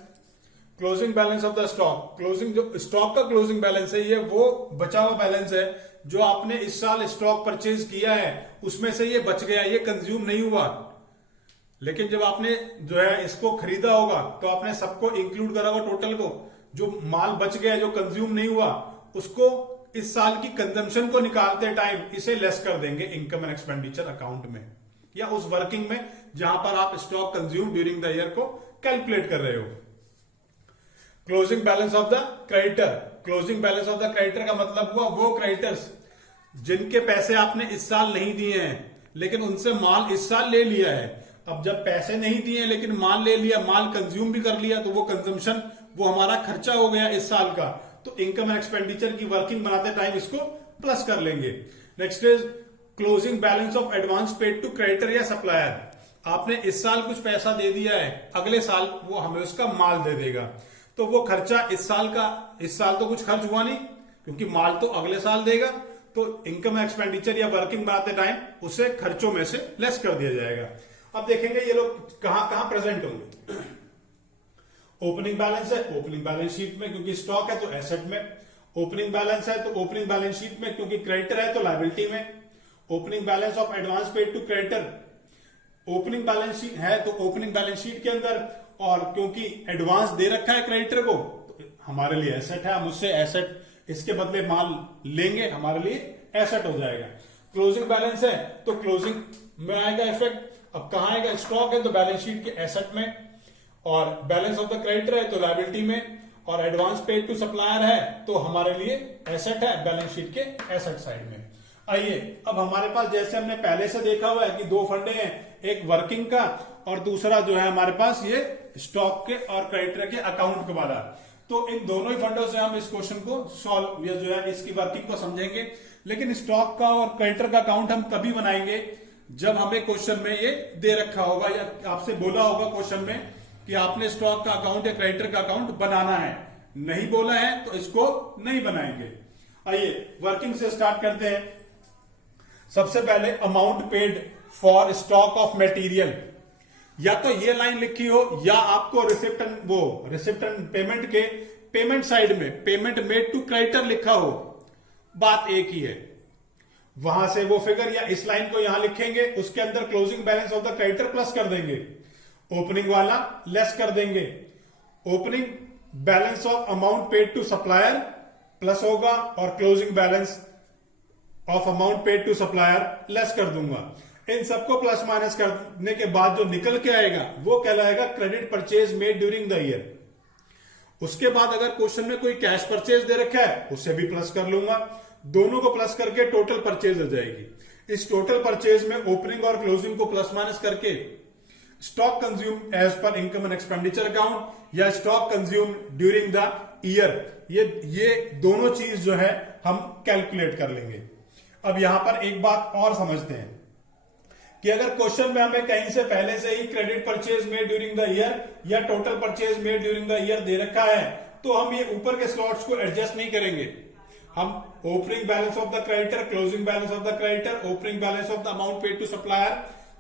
Closing balance of the stock, closing जो स्टॉक का क्लोजिंग बैलेंस है ये वो बचा हुआ बैलेंस है जो आपने इस साल स्टॉक परचेज किया है उसमें से ये बच गया, ये कंज्यूम नहीं हुआ, लेकिन जब आपने जो है इसको खरीदा होगा तो आपने सबको इंक्लूड करा होगा टोटल को, जो माल बच गया जो कंज्यूम नहीं हुआ उसको इस साल की कंजम्पशन को निकालते टाइम इसे लेस कर देंगे इनकम एंड एक्सपेंडिचर अकाउंट में या उस वर्किंग में जहां पर आप stock consume during the year को कैलकुलेट कर रहे हो। Closing balance of the creditor, closing balance of the creditor का मतलब हुआ वो क्रेडिटर्स जिनके पैसे आपने इस साल नहीं दिए हैं लेकिन उनसे माल इस साल ले लिया है। अब जब पैसे नहीं दिए लेकिन माल ले लिया, माल कंज्यूम भी कर लिया, तो वो कंजम्पशन वो हमारा खर्चा हो गया इस साल का, तो इनकम एंड एक्सपेंडिचर की वर्किंग बनाते टाइम इसको प्लस कर लेंगे। Next is closing balance of advance paid to creditor या सप्लायर, आपने इस साल कुछ पैसा दे दिया है, अगले साल वो हमें उसका माल दे देगा, तो वो खर्चा इस साल तो कुछ खर्च हुआ नहीं क्योंकि माल तो अगले साल देगा, तो इनकम एक्सपेंडिचर या वर्किंग बनाते टाइम उसे खर्चों में से लेस कर दिया जाएगा। अब देखेंगे ये लोग कहां कहां प्रेजेंट होंगे। ओपनिंग बैलेंस है ओपनिंग बैलेंस शीट में, क्योंकि स्टॉक है तो एसेट में, ओपनिंग बैलेंस है तो ओपनिंग बैलेंस शीट में, क्योंकि क्रेडिटर है तो लायबिलिटी में। Opening balance of advance paid to creditor, opening balance sheet है तो ओपनिंग बैलेंस शीट के अंदर, और क्योंकि एडवांस दे रखा है क्रेडिटर को तो हमारे लिए एसेट है, हम उससे एसेट इसके बदले माल लेंगे, हमारे लिए एसेट हो जाएगा। क्लोजिंग बैलेंस है तो क्लोजिंग में आएगा इफेक्ट। अब कहां आएगा? स्टॉक है तो बैलेंस शीट के एसेट में, और बैलेंस ऑफ द क्रेडिटर है तो लायबिलिटी में, और एडवांस पेड टू सप्लायर है तो हमारे लिए एसेट है बैलेंस शीट के एसेट साइड में। आइए अब हमारे पास, जैसे हमने पहले से देखा हुआ है कि दो फंडे हैं, एक वर्किंग का और दूसरा जो है हमारे पास ये स्टॉक के और क्रेडिटर के अकाउंट के वाला। तो इन दोनों ही फंडों से हम इस क्वेश्चन को सॉल्व, ये जो है इसकी वर्किंग को समझेंगे। लेकिन स्टॉक का और क्रेडिटर का अकाउंट हम तभी बनाएंगे जब हमें क्वेश्चन में ये दे रखा होगा या आपसे बोला होगा क्वेश्चन में कि आपने स्टॉक का अकाउंट या क्रेडिटर का अकाउंट बनाना है। नहीं बोला है तो इसको नहीं बनाएंगे। आइए वर्किंग से स्टार्ट करते हैं। सबसे पहले amount paid for stock of material, या तो ये लाइन लिखी हो या आपको रिसिप्ट पेमेंट के पेमेंट साइड में पेमेंट मेड टू क्रेडिटर लिखा हो, बात एक ही है। वहां से वो फिगर या इस लाइन को यहां लिखेंगे, उसके अंदर closing balance of the creditor plus कर देंगे, ओपनिंग वाला लेस कर देंगे। Opening balance of amount paid to supplier plus होगा और closing balance of amount paid to supplier less कर दूंगा। इन सबको प्लस माइनस करने के बाद जो निकल के आएगा वो कहलाएगा credit purchase made during the year. उसके बाद अगर क्वेश्चन में कोई कैश परचेज दे रखा है उसे भी प्लस कर लूंगा, दोनों को प्लस करके टोटल परचेज हो जाएगी। इस टोटल परचेज में ओपनिंग और क्लोजिंग को प्लस माइनस करके stock consume as per income and expenditure account या stock consume during the year, ये दोनों चीज जो है हम कैलकुलेट कर लेंगे। अब यहां पर एक बात और समझते हैं कि अगर क्वेश्चन में हमें कहीं से पहले से ही credit purchase made during the year या total purchase made during the year दे रखा है तो हम ये ऊपर के स्लॉट्स को एडजस्ट नहीं करेंगे। हम opening balance of the creditor, closing balance of the creditor, opening balance of the amount paid to supplier,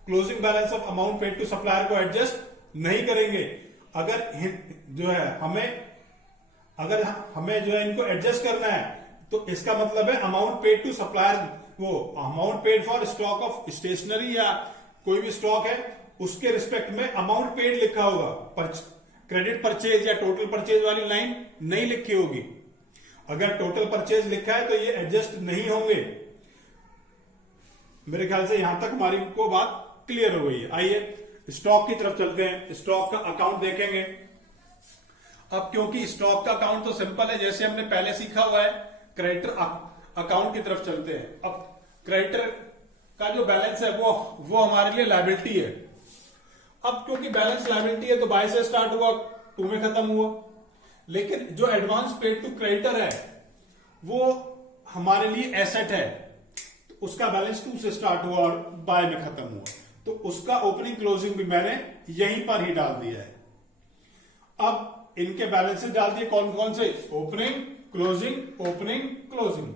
closing balance of amount paid to supplier को एडजस्ट नहीं करेंगे। अगर जो है हमें जो है इनको एडजस्ट करना है तो इसका मतलब है अमाउंट पेड टू सप्लायर, वो amount paid for stock of stationery या कोई भी स्टॉक है उसके रिस्पेक्ट में अमाउंट पेड लिखा होगा, क्रेडिट परचेज या टोटल परचेज वाली लाइन नहीं लिखी होगी। अगर टोटल परचेज लिखा है तो ये एडजस्ट नहीं होंगे। मेरे ख्याल से यहां तक हमारी को बात क्लियर हो गई है। आइए स्टॉक की तरफ चलते हैं, स्टॉक का अकाउंट देखेंगे। अब क्योंकि स्टॉक का अकाउंट तो सिंपल है, जैसे हमने पहले सीखा हुआ है, क्रेडिटर अकाउंट की तरफ चलते हैं। अब क्रेडिटर का जो बैलेंस है वो हमारे लिए लायबिलिटी है। अब क्योंकि बैलेंस लायबिलिटी है तो बाय से स्टार्ट हुआ, टू में खत्म हुआ। लेकिन जो एडवांस पेड टू क्रेडिटर है वो हमारे लिए एसेट है, तो उसका बैलेंस टू से स्टार्ट हुआ और बाय में खत्म हुआ, तो उसका ओपनिंग क्लोजिंग भी मैंने यहीं पर ही डाल दिया है। अब इनके बैलेंसेस डाल दिए, कौन कौन से? Opening, closing, opening, closing.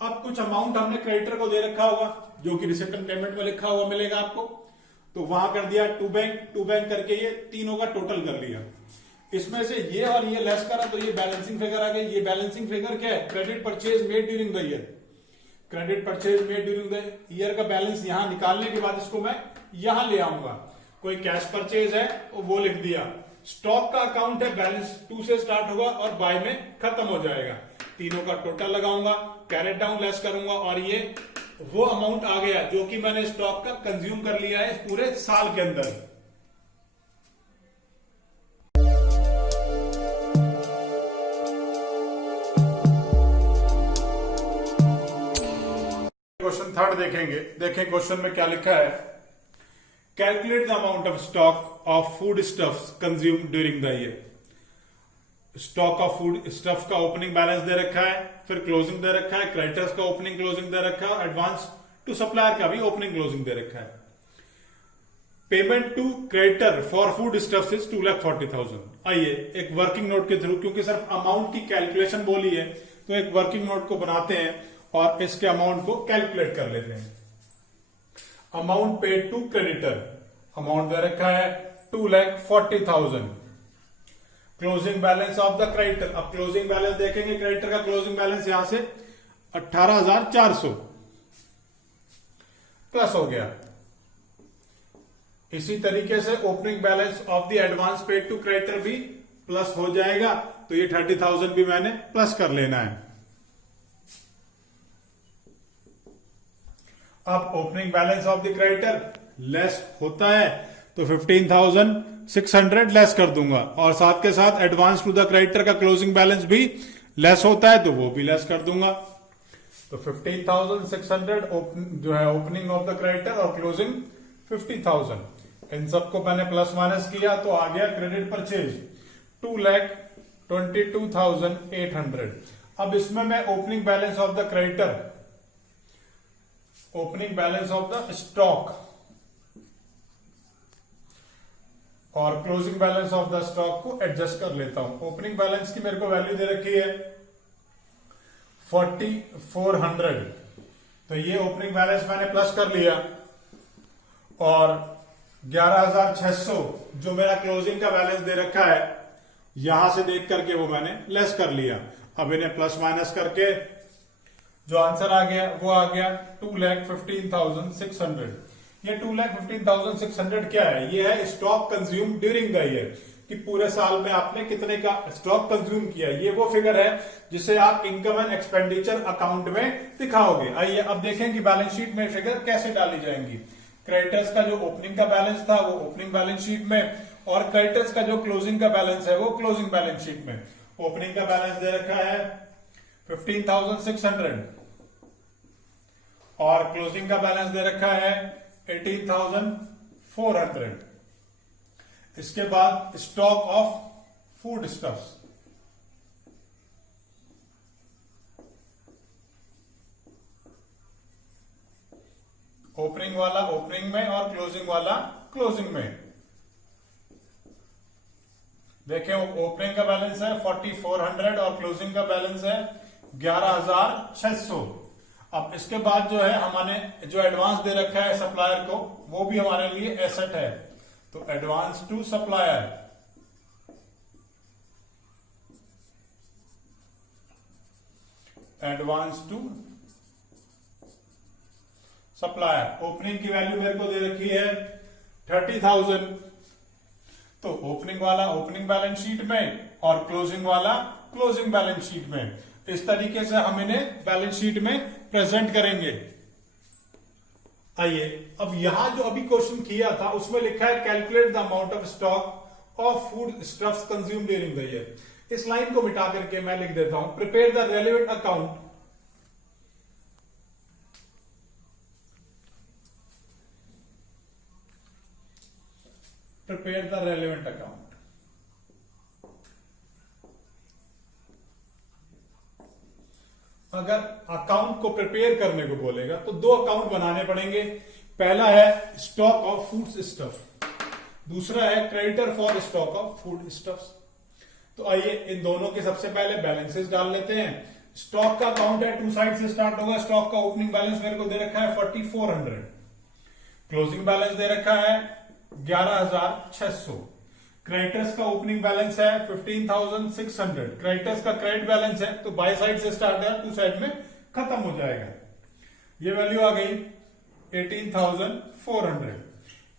अब कुछ अमाउंट हमने क्रेडिटर को दे रखा होगा जो कि रिसिप्ट एंड पेमेंट में लिखा हुआ मिलेगा आपको, तो वहां कर दिया टू बैंक करके ये तीनों का टोटल कर लिया। इसमें से ये और ये लेस करा तो ये बैलेंसिंग फिगर आ गई। ये बैलेंसिंग फिगर क्या है? Credit purchase made during the year. Credit purchase made during the year का बैलेंस यहां निकालने के बाद इसको मैं यहां ले आऊंगा। कोई कैश परचेज है तो वो लिख दिया। स्टॉक का अकाउंट है, बैलेंस टू से स्टार्ट होगा और बाय में खत्म हो जाएगा। तीनों का टोटल लगाऊंगा, कैरेट डाउन लेस करूंगा और ये वो अमाउंट आ गया जो कि मैंने स्टॉक का कंज्यूम कर लिया है पूरे साल के अंदर। क्वेश्चन थर्ड देखेंगे। देखें क्वेश्चन में क्या लिखा है। Calculate the amount of stock of food stuffs consume during the year. Stock of food stuff का ओपनिंग बैलेंस दे रखा है, फिर क्लोजिंग दे रखा है, क्रेडिटर्स का ओपनिंग क्लोजिंग दे रखा है, एडवांस टू सप्लायर का भी ओपनिंग क्लोजिंग दे रखा है। Payment to creditor for food stuffs is 2,40,000। आइए एक वर्किंग नोट के थ्रू, क्योंकि सिर्फ अमाउंट की कैलकुलेशन बोली है तो एक वर्किंग नोट को बनाते हैं और इसके अमाउंट को कैलकुलेट कर लेते हैं। Amount paid to creditor, amount दे रखा है 2,40,000। Closing balance of the creditor. अब क्लोजिंग बैलेंस देखेंगे, क्रेडिटर का क्लोजिंग बैलेंस यहां से 18,400 प्लस हो गया। इसी तरीके से opening balance of the advance paid to creditor भी प्लस हो जाएगा, तो ये 30,000 भी मैंने प्लस कर लेना है। अब opening balance of the creditor less होता है तो 15,600 लेस कर दूंगा, और साथ के साथ एडवांस टू द क्रेडिटर का क्लोजिंग बैलेंस भी लेस होता है तो वो भी लेस कर दूंगा। तो 15,600 जो है ओपनिंग ऑफ द क्रेडिटर और क्लोजिंग 50,000, इन सबको मैंने प्लस माइनस किया तो आ गया क्रेडिट परचेज 2,22,800। अब इसमें मैं opening balance of the creditor, opening balance of the stock और closing balance of the stock को एडजस्ट कर लेता हूं। ओपनिंग बैलेंस की मेरे को वैल्यू दे रखी है 4,400, तो ये ओपनिंग बैलेंस मैंने प्लस कर लिया, और 11,600 जो मेरा क्लोजिंग का बैलेंस दे रखा है यहां से देख करके वो मैंने लेस कर लिया। अब इन्हें प्लस माइनस करके जो आंसर आ गया वो आ गया 2,15,600। ये 2,15,600 क्या है? ये है stock consume during the year, कि पूरे साल में आपने कितने का स्टॉक कंज्यूम किया। ये वो फिगर है जिसे आप इनकम एंड एक्सपेंडिचर अकाउंट में दिखाओगे। आइए अब देखें कि बैलेंस शीट में फिगर कैसे डाली जाएंगी। क्रेडिटर्स का जो ओपनिंग का बैलेंस था वो ओपनिंग बैलेंस शीट में, और क्रेडिटर्स का जो क्लोजिंग का बैलेंस है वो क्लोजिंग बैलेंस शीट में। ओपनिंग का बैलेंस दे रखा है 15,600 और क्लोजिंग का बैलेंस दे रखा है 18,400। इसके बाद stock of food stuffs, opening वाला ओपनिंग में और क्लोजिंग वाला क्लोजिंग में। देखें ओपनिंग का बैलेंस है 4,400 और क्लोजिंग का बैलेंस है 11,600। अब इसके बाद जो है हमने जो एडवांस दे रखा है सप्लायर को, वो भी हमारे लिए एसेट है, तो advance to supplier, advance to supplier. Opening की वैल्यू मेरे को दे रखी है 30,000, तो ओपनिंग वाला ओपनिंग बैलेंस शीट में और क्लोजिंग वाला क्लोजिंग बैलेंस शीट में। इस तरीके से हम इन्हें बैलेंस शीट में प्रेजेंट करेंगे। आइए अब यहां जो अभी क्वेश्चन किया था उसमें लिखा है calculate the amount of stock of food stuffs consume during the year. इस लाइन को मिटा करके मैं लिख देता हूं prepare the relevant account, prepare the relevant account. अगर अकाउंट को प्रिपेयर करने को बोलेगा तो दो अकाउंट बनाने पड़ेंगे। पहला है स्टॉक ऑफ फूड स्टफ, दूसरा है creditor for stock of food stuffs. तो आइए इन दोनों के सबसे पहले बैलेंसेस डाल लेते हैं। स्टॉक का अकाउंट है, टू साइड से स्टार्ट होगा। स्टॉक का ओपनिंग बैलेंस मेरे को दे रखा है 4,400, क्लोजिंग बैलेंस दे रखा है 11,600। क्रेडिटर्स का ओपनिंग बैलेंस है 15,600, क्रेडिटर्स का क्रेडिट बैलेंस है तो बाय साइड से स्टार्ट है, टू साइड में खत्म हो जाएगा। ये वैल्यू आ गई 18,400।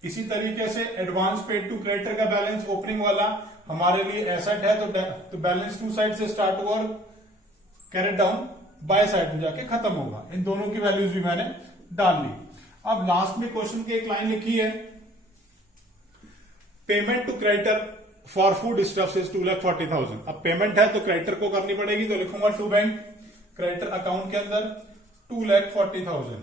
इसी तरीके से एडवांस पेड टू क्रेडिटर का बैलेंस ओपनिंग वाला हमारे लिए एसेट है, तो बैलेंस टू साइड से स्टार्ट होगा और कैरेट डाउन बाय साइड में जाके खत्म होगा। इन दोनों की वैल्यूज भी मैंने डाल ली। अब लास्ट में क्वेश्चन की एक लाइन लिखी है payment to creditor for food stuffs is 2,40,000। अब पेमेंट है तो क्रेडिटर को करनी पड़ेगी, तो लिखूंगा टू बैंक क्रेडिटर अकाउंट के अंदर 2,40,000।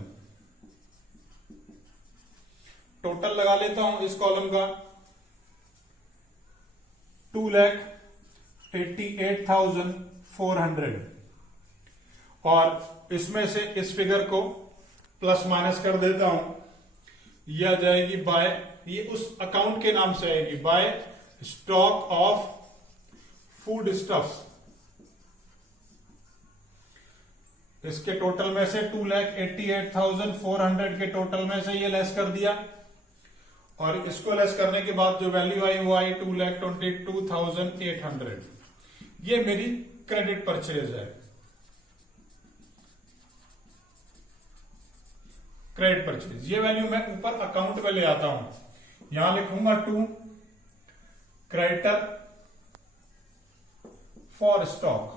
टोटल लगा लेता हूं इस कॉलम का 2,88,400 और इसमें से इस फिगर को प्लस माइनस कर देता हूं। यह आ जाएगी बाय, ये उस अकाउंट के नाम से आएगी, by stock of food stuffs. इसके टोटल में से 2,88,400 के टोटल में से ये लेस कर दिया, और इसको लेस करने के बाद जो वैल्यू आई वो आई 2,22,800। ये मेरी क्रेडिट परचेज है, क्रेडिट परचेज। ये वैल्यू मैं ऊपर अकाउंट में ले आता हूं, यहां लिखूंगा 2 क्रेडिटर फॉर स्टॉक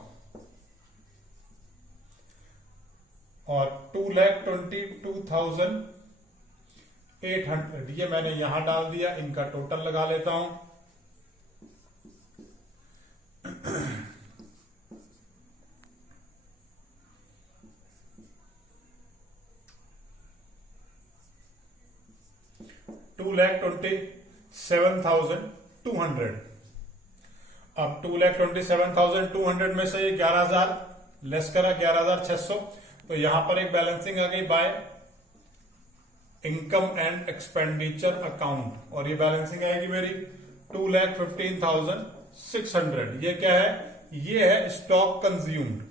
और 2,22,800 ये मैंने यहां डाल दिया। इनका टोटल लगा लेता हूं। $2,27,200। अब 2,27,200 में से 11,000 लेस करा, 11,600, तो यहां पर एक बैलेंसिंग आ गई by income and expenditure account, और ये बैलेंसिंग आएगी मेरी 2,15,600। ये क्या है? ये है stock consumed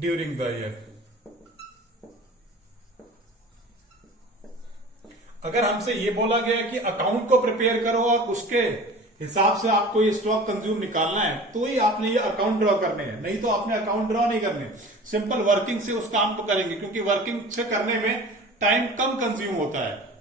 during the year. अगर हमसे ये बोला गया कि अकाउंट को प्रिपेयर करो और उसके हिसाब से आपको ये स्टॉक कंज्यूम निकालना है, तो ही आपने ये अकाउंट ड्रॉ करने हैं, नहीं तो आपने अकाउंट ड्रॉ नहीं करने। सिंपल वर्किंग से उस काम को करेंगे, क्योंकि वर्किंग से करने में टाइम कम कंज्यूम होता है।